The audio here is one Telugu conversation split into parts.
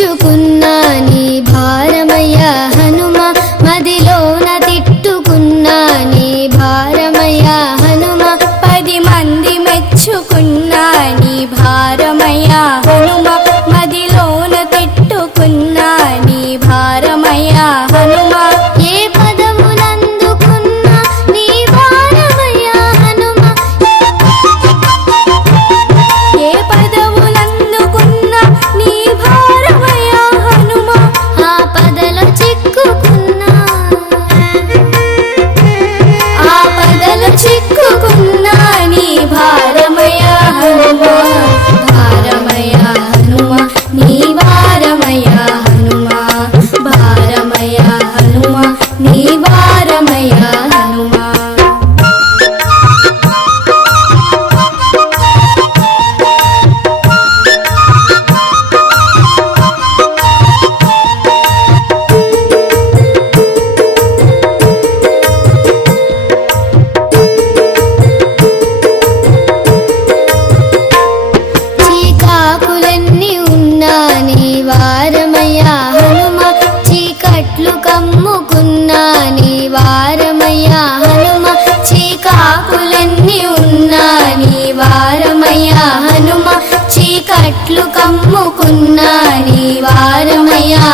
شكنا వారమయ్యా హనుమ చీకాకులన్నీ ఉన్నా నీ వారమయ్యా హనుమ చీకట్లు కమ్ముకున్నా నీ వారమయ్యా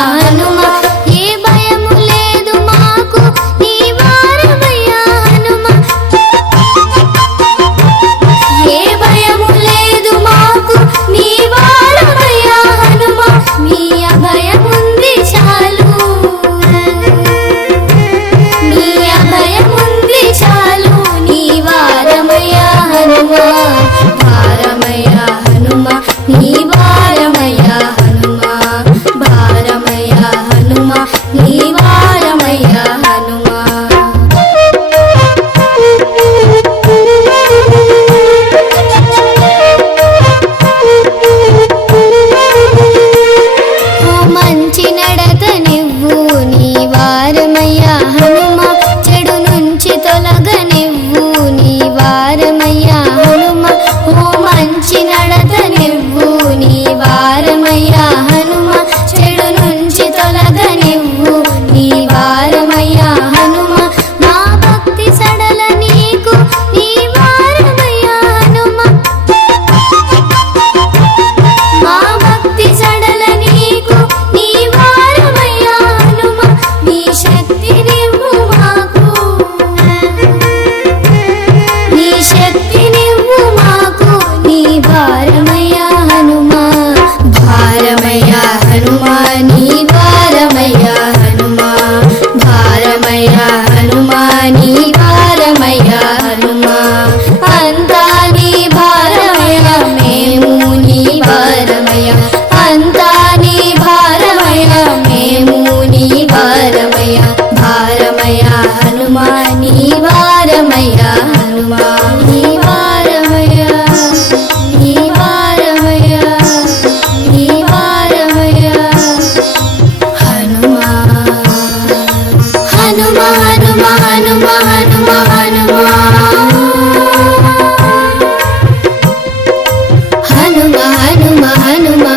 हनुमा